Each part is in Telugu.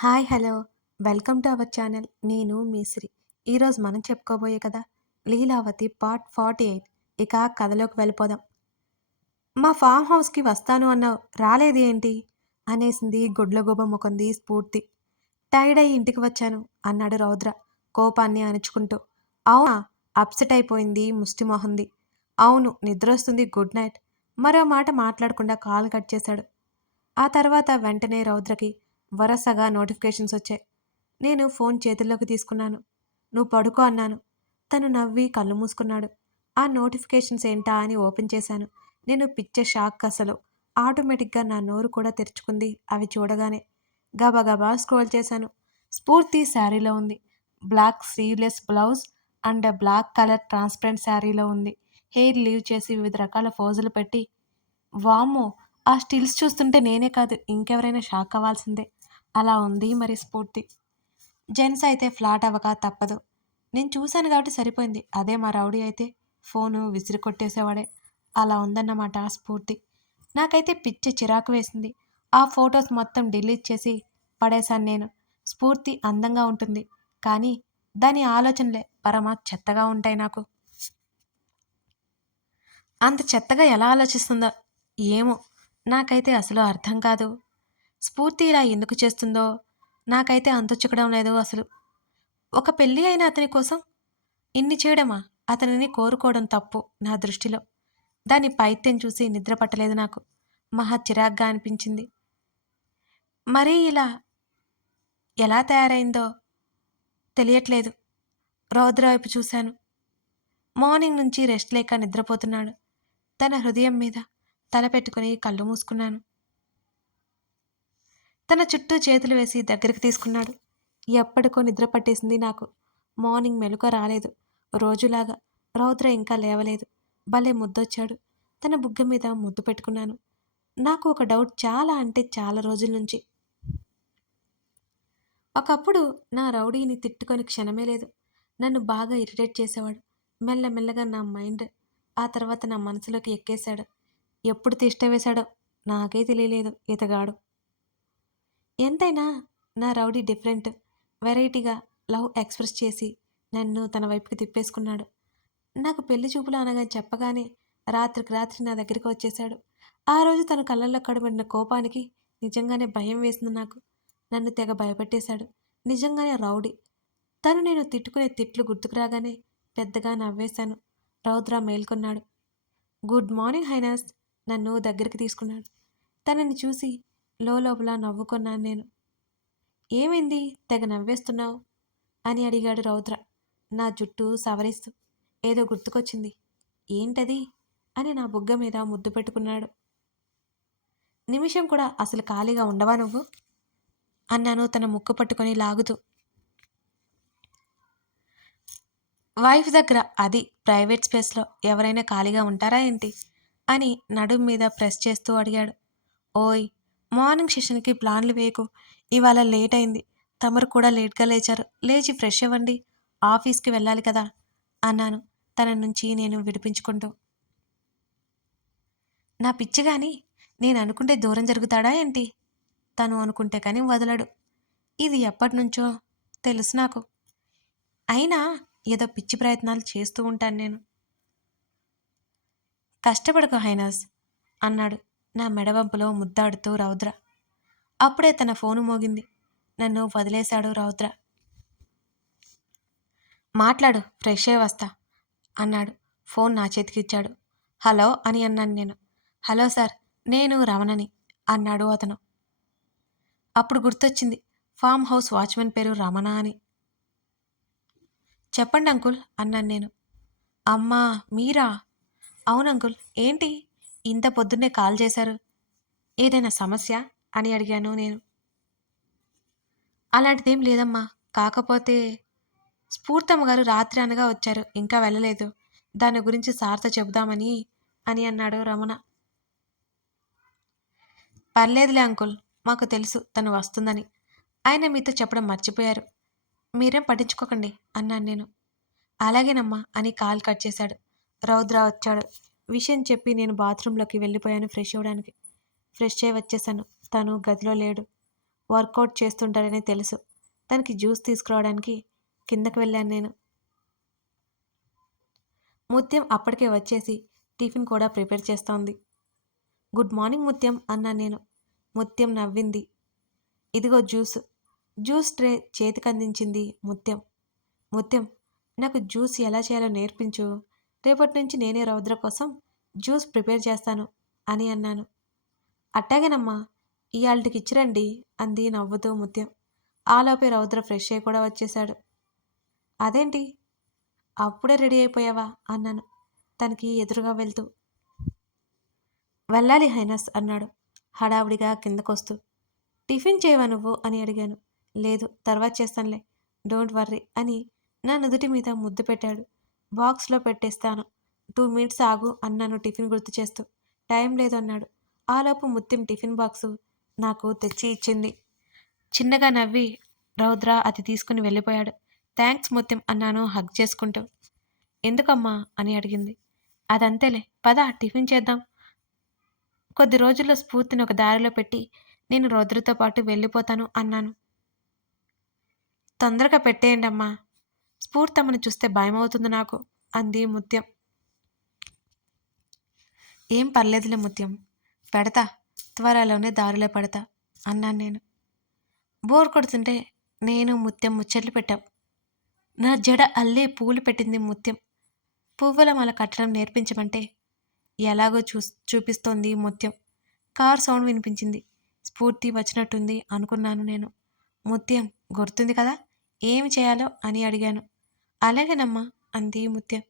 Hi hello. Welcome to our channel. నేను మీశ్రీ ఈరోజు మనం చెప్పుకోబోయే కదా లీలావతి పార్ట్ ఫార్టీ ఎయిట్. ఇక కథలోకి వెళ్ళిపోదాం. మా ఫామ్ హౌస్కి వస్తాను అన్నావు. రాలేదు ఏంటి? అనేసింది గుడ్లగూబ ముఖంది స్ఫూర్తి. టైర్డ్ అయ్యి ఇంటికి వచ్చాను అన్నాడు రౌద్ర కోపాన్ని అణుచుకుంటూ. అవునా? అప్సెట్ అయిపోయింది ముష్టిమోహంది. అవును నిద్ర వస్తుంది గుడ్ నైట్. మరో మాట మాట్లాడకుండా కాల్ కట్ చేశాడు. ఆ తర్వాత వెంటనే రౌద్రకి వరసగా నోటిఫికేషన్స్ వచ్చాయి. నేను ఫోన్ చేతుల్లోకి తీసుకున్నాను. నువ్వు పడుకో అన్నాను. తను నవ్వి కళ్ళు మూసుకున్నాడు. ఆ నోటిఫికేషన్స్ ఏంటా? అని ఓపెన్ చేశాను. నేను పిచ్చే షాక్ అసలు. ఆటోమేటిక్గా నా నోరు కూడా తెరుచుకుంది అవి చూడగానే. గబగబా స్క్రోల్ చేశాను. స్ఫూర్తి శారీలో ఉంది. Black sleeveless blouse and black colour transparent శారీలో ఉంది. హెయిర్ లీవ్ చేసి వివిధ రకాల ఫోజులు పెట్టి. వామ్మో! ఆ స్టిల్స్ చూస్తుంటే నేనే కాదు ఇంకెవరైనా షాక్ అవ్వాల్సిందే. అలా ఉంది మరి స్ఫూర్తి. జెంట్స్ అయితే ఫ్లాట్ అవ్వక తప్పదు. నేను చూశాను కాబట్టి సరిపోయింది. అదే మా రౌడీ అయితే ఫోను విసిరి కొట్టేసేవాడే. అలా ఉందన్నమాట ఆ స్ఫూర్తి. నాకైతే పిచ్చి చిరాకు వేసింది. ఆ ఫొటోస్ మొత్తం డిలీట్ చేసి పడేశాను నేను. స్ఫూర్తి అందంగా ఉంటుంది. కానీ దాని ఆలోచనలే పరమ చెత్తగా ఉంటాయి నాకు. అంత చెత్తగా ఎలా ఆలోచిస్తుందో ఏమో నాకైతే అసలు అర్థం కాదు. స్ఫూర్తి ఇలా ఎందుకు చేస్తుందో? నాకైతే అంతుచుకడం లేదు అసలు. ఒక పెళ్ళి అయిన అతని కోసం ఇన్ని చేయడమా? అతనిని కోరుకోవడం తప్పు నా దృష్టిలో. దాని పైత్యం చూసి నిద్ర పట్టలేదు నాకు. మహా చిరాగ్గా అనిపించింది. మరీ ఇలా ఎలా తయారైందో తెలియట్లేదు. రౌద్ర వైపు చూశాను. మార్నింగ్ నుంచి రెస్ట్ లేక నిద్రపోతున్నాడు. తన హృదయం మీద తల పెట్టుకుని కళ్ళు మూసుకున్నాను. తన చుట్టూ చేతులు వేసి దగ్గరికి తీసుకున్నాడు. ఎప్పటికో నిద్ర పట్టేసింది నాకు. మార్నింగ్ మెలుక రాలేదు. రోజులాగా రౌద్ర ఇంకా లేవలేదు. భలే ముద్దొచ్చాడు. తన బుగ్గ మీద ముద్దు పెట్టుకున్నాను. నాకు ఒక డౌట్ చాలా అంటే చాలా రోజుల నుంచి. ఒకప్పుడు నా రౌడీని తిట్టుకొని క్షణమే లేదు. నన్ను బాగా ఇరిటేట్ చేసేవాడు. మెల్లమెల్లగా నా మైండ్ ఆ తర్వాత నా మనసులోకి ఎక్కేశాడు. ఎప్పుడు తిష్ట వేశాడో నాకే తెలియలేదు. ఇతగాడు ఎంతైనా నా రౌడీ డిఫరెంట్ వెరైటీగా లవ్ ఎక్స్ప్రెస్ చేసి నన్ను తన వైపుకి తిప్పేసుకున్నాడు. నాకు పెళ్ళి చూపులు అనగా చెప్పగానే రాత్రికి రాత్రి నా దగ్గరికి వచ్చేశాడు. ఆ రోజు తన కళ్ళల్లో కడబడిన కోపానికి నిజంగానే భయం వేసింది నాకు. నన్ను తెగ భయపెట్టేశాడు. నిజంగానే రౌడీ. తను నేను తిట్టుకునే తిట్లు గుర్తుకు రాగానే పెద్దగా నవ్వేశాను. రౌద్ర మేల్కొన్నాడు. గుడ్ మార్నింగ్ హైనాస్ నన్ను దగ్గరికి తీసుకున్నాడు. తనని చూసి లోపల నవ్వుకున్నాను నేను. ఏమైంది? తెగ నవ్వేస్తున్నావు? అని అడిగాడు రౌద్ర. నా జుట్టు సవరిస్తూ ఏదో గుర్తుకొచ్చింది. ఏంటది? అని నా బుగ్గ మీద ముద్దు పెట్టుకున్నాడు. నిమిషం కూడా అసలు ఖాళీగా ఉండవా నువ్వు? అన్నాను తన ముక్కు పట్టుకొని లాగుతూ. వైఫ్ దగ్గర అది ప్రైవేట్ స్పేస్లో ఎవరైనా ఖాళీగా ఉంటారా ఏంటి? అని నడుం మీద ప్రెస్ చేస్తూ అడిగాడు. ఓయ్ మార్నింగ్ సెషన్కి ప్లాన్లు వేయకు. ఇవాళ లేట్ అయింది తమరు కూడా లేట్గా లేచారు. లేచి ఫ్రెష్ అవ్వండి. ఆఫీస్కి వెళ్ళాలి కదా? అన్నాను. తన నుంచి నేను విడిపించుకుంటూ. నా పిచ్చి కానీ నేను అనుకుంటే దూరం జరుగుతాడా ఏంటి? తను అనుకుంటే కానీ వదలడు. ఇది ఎప్పటినుంచో తెలుసు నాకు. అయినా ఏదో పిచ్చి ప్రయత్నాలు చేస్తూ ఉంటాను నేను. కష్టపడకు హైనాస్ అన్నాడు. నా మెడవంపులో ముద్దాడుతూ రౌద్ర. అప్పుడే తన ఫోను మోగింది. నన్ను వదిలేశాడు రౌద్ర. మాట్లాడు ఫ్రెష్ అయ్యి వస్తా అన్నాడు. ఫోన్ నా చేతికిచ్చాడు. హలో అని అన్నాను నేను. హలో సార్ నేను రమణని అన్నాడు అతను. అప్పుడు గుర్తొచ్చింది ఫామ్ హౌస్ వాచ్మెన్ పేరు రమణ అని. చెప్పండి అంకుల్ అన్నాను నేను. అమ్మా మీరా? అవును అంకుల్ ఏంటి? ఇంత పొద్దున్నే కాల్ చేశారు. ఏదైనా సమస్య? అని అడిగాను నేను. అలాంటిదేం లేదమ్మా. కాకపోతే స్ఫూర్తమ్మ గారు రాత్రి అనగా వచ్చారు. ఇంకా వెళ్ళలేదు. దాని గురించి సార్తో చెబుదామని అని అన్నాడు రమణ. పర్లేదులే అంకుల్. మాకు తెలుసు తను వస్తుందని. ఆయన మీతో చెప్పడం మర్చిపోయారు. మీరేం పట్టించుకోకండి అన్నాను నేను. అలాగేనమ్మా అని కాల్ కట్ చేశాడు. రౌద్ర వచ్చాడు. విషయం చెప్పి నేను బాత్రూంలోకి వెళ్ళిపోయాను. ఫ్రెష్ అవ్వడానికి ఫ్రెష్ అయ్యి వచ్చేసాను. తను గదిలో లేడు. వర్కౌట్ చేస్తుంటాడని తెలుసు. తనకి జ్యూస్ తీసుకురావడానికి కిందకి వెళ్ళాను నేను. ముత్యం అప్పటికే వచ్చేసి టిఫిన్ కూడా ప్రిపేర్ చేస్తోంది. గుడ్ మార్నింగ్ ముత్యం అన్నాను నేను. ముత్యం నవ్వింది. ఇదిగో జ్యూస్. జ్యూస్ ట్రే చేతికందించింది ముత్యం. ముత్యం నాకు జ్యూస్ ఎలా చేయాలో నేర్పించు. రేపటి నుంచి నేనే రౌద్ర కోసం జ్యూస్ ప్రిపేర్ చేస్తాను అని అన్నాను. అట్టాగేనమ్మా ఇవాళకి ఇచ్చిరండి అంది నవ్వుతూ ముత్యం. ఆలోపే రౌద్ర ఫ్రెష్ అయ్యి కూడా వచ్చేశాడు. అదేంటి? అప్పుడే రెడీ అయిపోయావా? అన్నాను. తనకి ఎదురుగా వెళ్తూ. వెళ్ళాలి హైనస్ అన్నాడు హడావుడిగా కిందకొస్తూ. టిఫిన్ చేయవా నువ్వు? అని అడిగాను. లేదు తర్వాత చేస్తానులే. డోంట్ వర్రీ అని నా నుదుటి మీద ముద్దు పెట్టాడు. బాక్స్లో పెట్టేస్తాను. టూ మినిట్స్ ఆగు అన్నాను టిఫిన్ గుర్తు చేస్తూ. టైం లేదు అన్నాడు. ఆలోపు ముత్యం టిఫిన్ బాక్సు నాకు తెచ్చి ఇచ్చింది. చిన్నగా నవ్వి రౌద్ర అది తీసుకుని వెళ్ళిపోయాడు. థ్యాంక్స్ ముత్యం అన్నాను హగ్ చేసుకుంటూ. ఎందుకమ్మా అని అడిగింది. అదంతేలే పద టిఫిన్ చేద్దాం. కొద్ది రోజుల్లో స్ఫూర్తిని ఒక దారిలో పెట్టి నేను రౌద్రతో పాటు వెళ్ళిపోతాను అన్నాను. తొందరగా పెట్టేయండి అమ్మా స్ఫూర్తి చూస్తే భయమవుతుంది నాకు అంది ముత్యం. ఏం పర్లేదులే ముత్యం పెడతా త్వరలోనే దారిలో పడతా అన్నాను నేను. బోర్ కొడుతుంటే నేను ముత్యం ముచ్చట్లు పెట్టాం. నా జడ అల్లే పూలు పెట్టింది ముత్యం. పువ్వుల మాల కట్టడం నేర్పించమంటే ఎలాగో చూ చూపిస్తోంది ముత్యం. కార్ సౌండ్ వినిపించింది. స్ఫూర్తి వచ్చినట్టుంది అనుకున్నాను నేను. ముత్యం గుర్తుంది కదా? ఏమి చేయాలో అని అడిగాను. అలాగేనమ్మా అంది ముత్యం.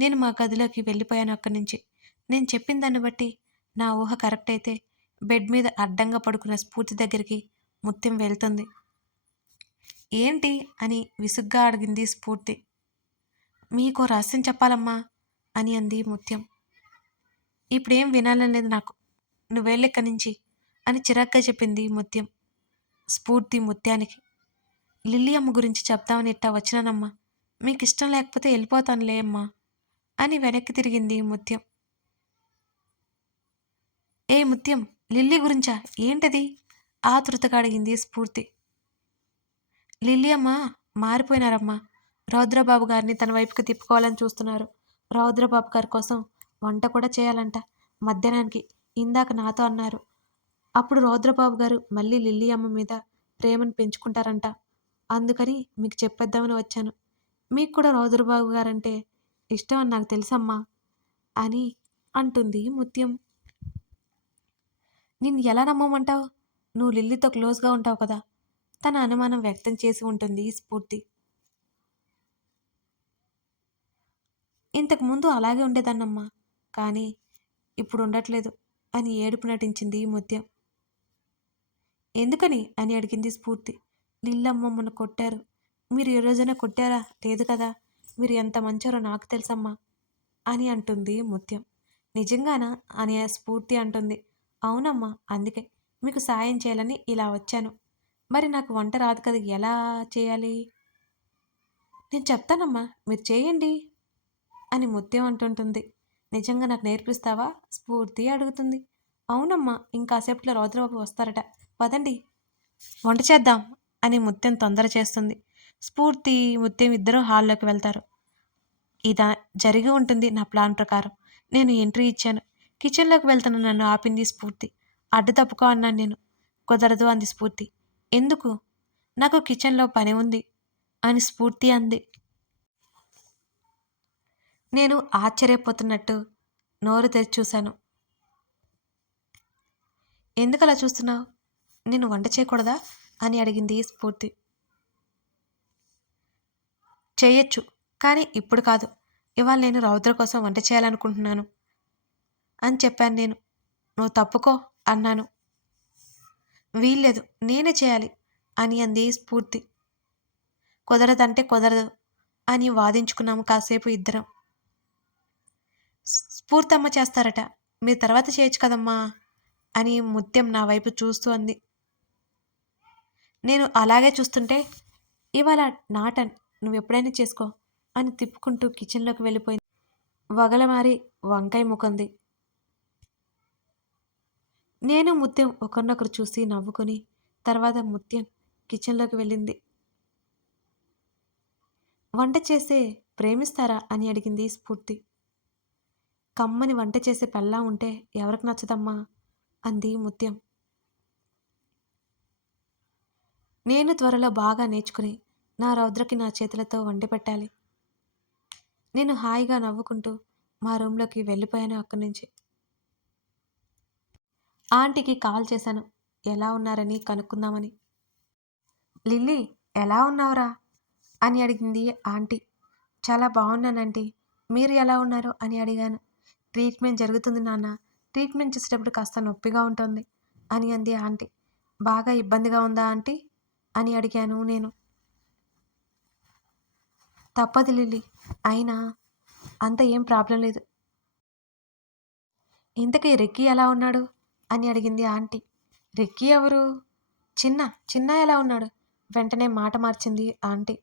నేను మా గదిలోకి వెళ్ళిపోయాను అక్కడి నుంచి. నేను చెప్పిన దాన్ని బట్టి నా ఊహ కరెక్ట్ అయితే బెడ్ మీద అడ్డంగా పడుకున్న స్ఫూర్తి దగ్గరికి ముత్యం వెళ్తుంది. ఏంటి అని విసుగ్గా అడిగింది స్ఫూర్తి. మీకో రహస్యం చెప్పాలమ్మా అని అంది ముత్యం. ఇప్పుడేం వినాలని లేదు నాకు. నువ్వు నుంచి అని చిరాగ్గా చెప్పింది ముత్యం. స్ఫూర్తి ముత్యానికి. లిల్లీ అమ్మ గురించి చెప్దామని ఇట్టా వచ్చినానమ్మా. మీకు ఇష్టం లేకపోతే వెళ్ళిపోతానులే అమ్మా అని వెనక్కి తిరిగింది ముత్యం. ఏ ముత్యం లిల్లీ గురించా? ఏంటది? ఆతృతగా అడిగింది స్ఫూర్తి. లిల్లీ అమ్మ మారిపోయినారమ్మా. రౌద్రబాబు గారిని తన వైపుకి తిప్పుకోవాలని చూస్తున్నారు. రౌద్రబాబు గారి కోసం వంట కూడా చేయాలంట. మధ్యాహ్నానికి ఇందాక నాతో అన్నారు. అప్పుడు రౌద్రబాబు గారు మళ్ళీ లిల్లీ అమ్మ మీద ప్రేమను పెంచుకుంటారంట. అందుకని మీకు చెప్పేద్దామని వచ్చాను. మీకు కూడా రౌద్రబాబు గారంటే ఇష్టం అని నాకు తెలుసమ్మా అని అంటుంది ముత్యం. నిన్ను ఎలా నమ్మమంటావు? నువ్వు లిల్లీతో క్లోజ్గా ఉంటావు కదా. తన అనుమానం వ్యక్తం చేసి ఉంటుంది స్ఫూర్తి. ఇంతకుముందు అలాగే ఉండేదన్నమ్మా కానీ ఇప్పుడు ఉండట్లేదు అని ఏడుపు నటించింది ముత్యం. ఎందుకని? అని అడిగింది స్ఫూర్తి. లిల్లమ్మ మొన్న కొట్టారు. మీరు ఏ రోజైనా కొట్టారా? లేదు కదా. మీరు ఎంత మంచారో నాకు తెలుసమ్మా అని అంటుంది ముత్యం. నిజంగానా? అని స్ఫూర్తి అంటుంది. అవునమ్మా అందుకే. మీకు సాయం చేయాలని ఇలా వచ్చాను. మరి నాకు వంట రాదు కదా ఎలా చేయాలి? నేను చెప్తానమ్మా మీరు చేయండి అని ముత్యం అంటుంటుంది. నిజంగా నాకు నేర్పిస్తావా? స్ఫూర్తి అడుగుతుంది. అవునమ్మా ఇంకాసేపట్లో రౌద్రబాబు వస్తారట. పదండి. వంట చేద్దాం. అని ముత్యం తొందర చేస్తుంది. స్ఫూర్తి ముత్యం ఇద్దరు హాల్లోకి వెళ్తారు. ఇదా జరిగి ఉంటుంది నా ప్లాన్ ప్రకారం. నేను ఎంట్రీ ఇచ్చాను. కిచెన్లోకి వెళ్తున్న నన్ను ఆపింది స్ఫూర్తి. అడ్డు తప్పుకో అన్నాను నేను. కుదరదు అంది స్ఫూర్తి. ఎందుకు? నాకు కిచెన్లో పని ఉంది అని స్ఫూర్తి అంది. నేను ఆశ్చర్యపోతున్నట్టు నోరు తెరిచి చూశాను. ఎందుకు అలా చూస్తున్నావు? నేను వంట చేయకూడదా? అని అడిగింది స్ఫూర్తి. చేయొచ్చు కానీ ఇప్పుడు కాదు. ఇవాళ నేను రౌద్ర కోసం వంట చేయాలనుకుంటున్నాను అని చెప్పాను నేను. నువ్వు తప్పుకో అన్నాను. వీల్లేదు నేనే చేయాలి అని అంది స్ఫూర్తి. కుదరదంటే కుదరదు అని వాదించుకున్నాము కాసేపు ఇద్దరం. స్ఫూర్తమ్మ చేస్తారట మీరు తర్వాత చేయొచ్చు కదమ్మా అని ముత్యం నా వైపు చూస్తూ అంది. నేను అలాగే చూస్తుంటే ఇవాళ నాటన్ నువ్వు ఎప్పుడైనా చేసుకో అని తిప్పుకుంటూ కిచెన్లోకి వెళ్ళిపోయింది. వగలమారి వంకాయ ముఖంది. నేను ముత్యం ఒకరినొకరు చూసి నవ్వుకొని తర్వాత ముత్యం కిచెన్లోకి వెళ్ళింది. వంట చేసే ప్రేమిస్తారా? అని అడిగింది స్ఫూర్తి. కమ్మని వంట చేసే పెళ్ళా ఉంటే ఎవరికి నచ్చదమ్మా? అంది ముత్యం. నేను త్వరలో బాగా నేర్చుకుని నా రౌద్రకి నా చేతులతో వండి పెట్టాలి. నేను హాయిగా నవ్వుకుంటూ మా రూమ్లోకి వెళ్ళిపోయాను అక్కడి నుంచి. ఆంటీకి కాల్ చేశాను. ఎలా ఉన్నారని కనుక్కుందామని. లిల్లీ ఎలా ఉన్నావురా? అని అడిగింది ఆంటీ. చాలా బాగున్నానంటీ. మీరు ఎలా ఉన్నారు? అని అడిగాను. ట్రీట్మెంట్ జరుగుతుంది నాన్న. ట్రీట్మెంట్ చేసేటప్పుడు కాస్త నొప్పిగా ఉంటుంది అని అంది ఆంటీ. బాగా ఇబ్బందిగా ఉందా ఆంటీ? అని అడిగాను నేను. తప్పదు లిల్లీ. అయినా అంత ఏం ప్రాబ్లం లేదు. ఇంతకీ రెక్కీ ఎలా ఉన్నాడు? అని అడిగింది ఆంటీ. రెక్కీ ఎవరు? చిన్న చిన్న ఎలా ఉన్నాడు? వెంటనే మాట మార్చింది ఆంటీ.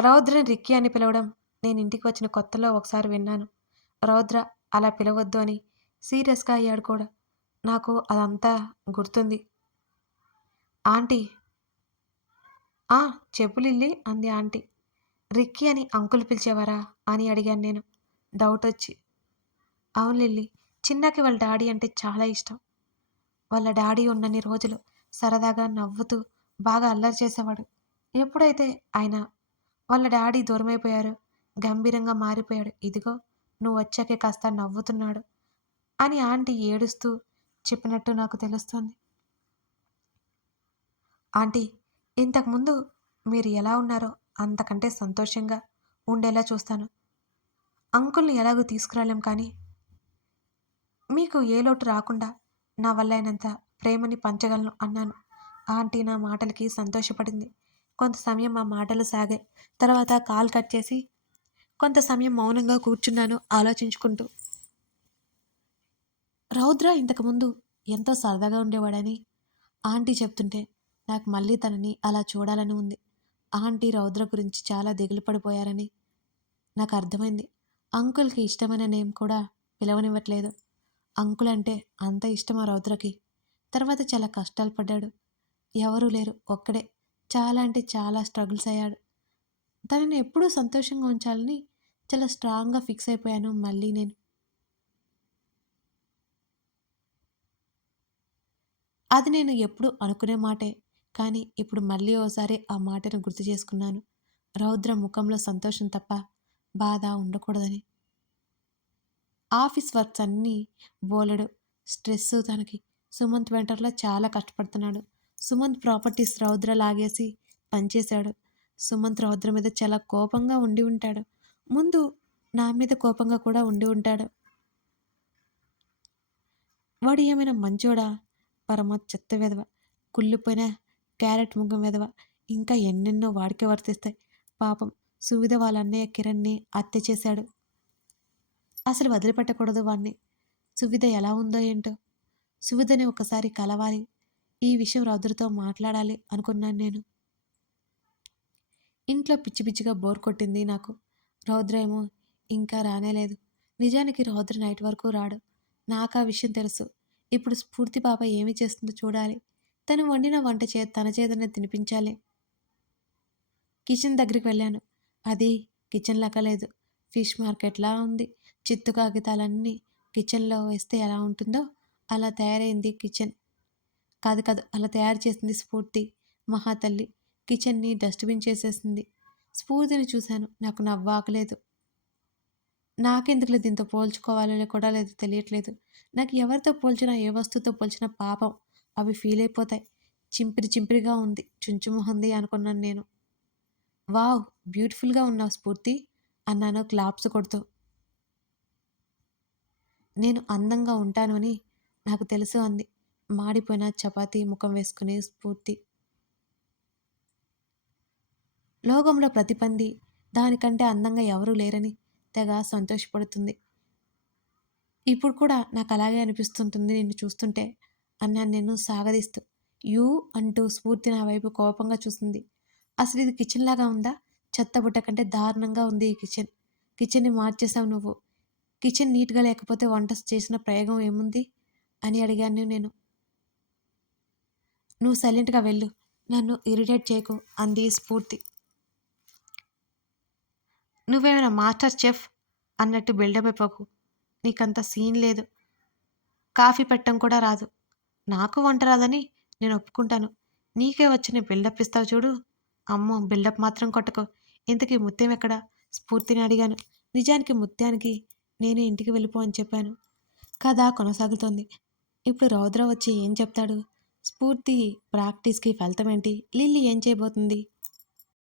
రౌద్రని రిక్కీ అని పిలవడం నేను ఇంటికి వచ్చిన కొత్తలో ఒకసారి విన్నాను. రౌద్ర అలా పిలవద్దు అని సీరియస్గా అయ్యాడు కూడా. నాకు అదంతా గుర్తుంది. ఆంటీ. ఆ చెప్పు లిల్లీ అంది ఆంటీ. రిక్కీ అని అంకుల్ పిలిచేవారా అని అడిగాను నేను. డౌట్ వచ్చి. అవును లిల్లీ చిన్నకి వాళ్ళ డాడీ అంటే చాలా ఇష్టం. వాళ్ళ డాడీ ఉన్నన్ని రోజులు సరదాగా నవ్వుతూ బాగా అల్లరి చేసేవాడు. ఎప్పుడైతే ఆయన వాళ్ళ డాడీ దూరమైపోయారు గంభీరంగా మారిపోయాడు. ఇదిగో నువ్వు వచ్చాకే కాస్త నవ్వుతున్నాడు అని ఆంటీ ఏడుస్తూ చెప్పినట్టు నాకు తెలుస్తుంది. ఆంటీ ఇంతకుముందు మీరు ఎలా ఉన్నారో అంతకంటే సంతోషంగా ఉండేలా చూస్తాను. అంకుల్ని ఎలాగో తీసుకురాలేం కానీ మీకు ఏ లోటు రాకుండా నా వల్ల అయినంత ప్రేమని పంచగలను అన్నాను. ఆంటీ నా మాటలకి సంతోషపడింది. కొంత సమయం ఆ మాటలు సాగాయి. తర్వాత కాల్ కట్ చేసి కొంత సమయం మౌనంగా కూర్చున్నాను ఆలోచించుకుంటూ రౌద్ర ఇంతకుముందు ఎంతో సరదాగా ఉండేవాడని ఆంటీ చెప్తుంటే నాకు మళ్ళీ తనని అలా చూడాలని ఉంది. ఆంటీ రౌద్ర గురించి చాలా దిగులు పడిపోయారని నాకు అర్థమైంది. అంకుల్కి ఇష్టమైన నేమ్ కూడా పిలవనివ్వట్లేదు. అంకుల్ అంటే అంత ఇష్టమా రౌద్రకి. తర్వాత చాలా కష్టాలు పడ్డాడు. ఎవరూ లేరు ఒక్కడే. చాలా అంటే చాలా స్ట్రగుల్స్ అయ్యాడు. తనని ఎప్పుడూ సంతోషంగా ఉంచాలని చాలా స్ట్రాంగ్గా ఫిక్స్ అయిపోయాను మళ్ళీ నేను. అది నేను ఎప్పుడు అనుకునే మాటే. కానీ ఇప్పుడు మళ్ళీ ఓసారి ఆ మాటను గుర్తు చేసుకున్నాను. రౌద్ర ముఖంలో సంతోషం తప్ప బాధ ఉండకూడదని. ఆఫీస్ వర్క్స్ అన్నీ బోలెడు. స్ట్రెస్ తనకి. సుమంత్ వెంటర్లో చాలా కష్టపడుతున్నాడు. సుమంత్ ప్రాపర్టీస్ రౌద్ర లాగేసి పనిచేశాడు. సుమంత్ రౌద్ర మీద చాలా కోపంగా ఉండి ఉంటాడు. ముందు నా మీద కోపంగా కూడా ఉండి ఉంటాడు. వాడు ఏమైనా మంచోడా? పరమ చెత్త విధవ. కుళ్ళిపోయిన క్యారెట్ ముఖం విధవ ఇంకా ఎన్నెన్నో వాడికే వర్తిస్తాయి. పాపం సువిధ వాళ్ళ అన్నయ్య కిరణ్ని హత్య చేశాడు. అసలు వదిలిపెట్టకూడదు వాణ్ణి. సువిధ ఎలా ఉందో ఏంటో? సువిధని ఒకసారి కలవాలి. ఈ విషయం రౌద్రతో మాట్లాడాలి అనుకున్నాను నేను. ఇంట్లో పిచ్చి పిచ్చిగా బోర్ కొట్టింది నాకు. రౌద్ర ఏమో ఇంకా రానేలేదు నిజానికి రౌద్ర నైట్ వరకు రాడు. నాకు ఆ విషయం తెలుసు. ఇప్పుడు స్ఫూర్తి పాప ఏమి చేస్తుందో చూడాలి. తను వండిన వంట చే తన చేతనే తినిపించాలి. కిచెన్ దగ్గరికి వెళ్ళాను. అది కిచెన్ లేదు. ఫిష్ మార్కెట్లా ఉంది. చిత్తు కాగితాలన్నీ కిచెన్లో వేస్తే ఎలా ఉంటుందో అలా తయారైంది కిచెన్. కాదు కాదు అలా తయారు చేసింది స్ఫూర్తి మహాతల్లి. కిచెన్ని డస్ట్బిన్ చేసేసింది. స్ఫూర్తిని చూశాను. నాకు నవ్వాకలేదు నాకెందుకులే దీంతో పోల్చుకోవాలో కూడా లేదు తెలియట్లేదు. నాకు ఎవరితో పోల్చినా ఏ వస్తువుతో పోల్చినా పాపం. అవి ఫీల్ అయిపోతాయి. చింపిరి చింపిరిగా ఉంది. చుంచుమొహంది అనుకున్నాను నేను. వావ్! బ్యూటిఫుల్గా ఉన్నావు స్ఫూర్తి అన్నాను క్లాప్స్ కొడుతూ. నేను అందంగా ఉంటాను అని నాకు తెలుసు అంది. మాడిపోయిన చపాతీ ముఖం వేసుకునే స్ఫూర్తి. లోకంలో ప్రతిపంది దానికంటే అందంగా ఎవరూ లేరని తెగ సంతోషపడుతుంది. ఇప్పుడు కూడా నాకు అలాగే అనిపిస్తుంటుంది నిన్ను చూస్తుంటే. అన్నాను నేను సాగదీస్తూ. యూ అంటూ స్ఫూర్తి నా వైపు కోపంగా చూసింది. అసలు ఇది కిచెన్ లాగా ఉందా? చెత్తబుట్ట కంటే దారుణంగా ఉంది ఈ కిచెన్. కిచెన్ని మార్చేసావు నువ్వు. కిచెన్ నీట్గా లేకపోతే వంట చేసిన ప్రయోగం ఏముంది? అని అడిగాను నేను. నువ్వు సైలెంట్గా వెళ్ళు. నన్ను ఇరిటేట్ చేయకు అంది స్ఫూర్తి. నువ్వేమైనా మాస్టర్ చెఫ్? అన్నట్టు బిల్డప్ అయిపోకు. నీకంత సీన్ లేదు. కాఫీ పెట్టడం కూడా రాదు. నాకు వంట రాదని నేను ఒప్పుకుంటాను. నీకే వచ్చిన బిల్డప్ ఇస్తావు చూడు. అమ్మో బిల్డప్ మాత్రం కొట్టకు. ఇంతకీ ముత్యం ఎక్కడా స్ఫూర్తిని అడిగాను. నిజానికి ముత్యానికి నేను ఇంటికి వెళ్ళిపో అని చెప్పాను. కథ కొనసాగుతోంది. ఇప్పుడు రౌద్ర వచ్చి ఏం చెప్తాడు? స్ఫూర్తి ప్రాక్టీస్కి ఫలితం ఏంటి లిల్లీ ఏం చేయబోతుంది?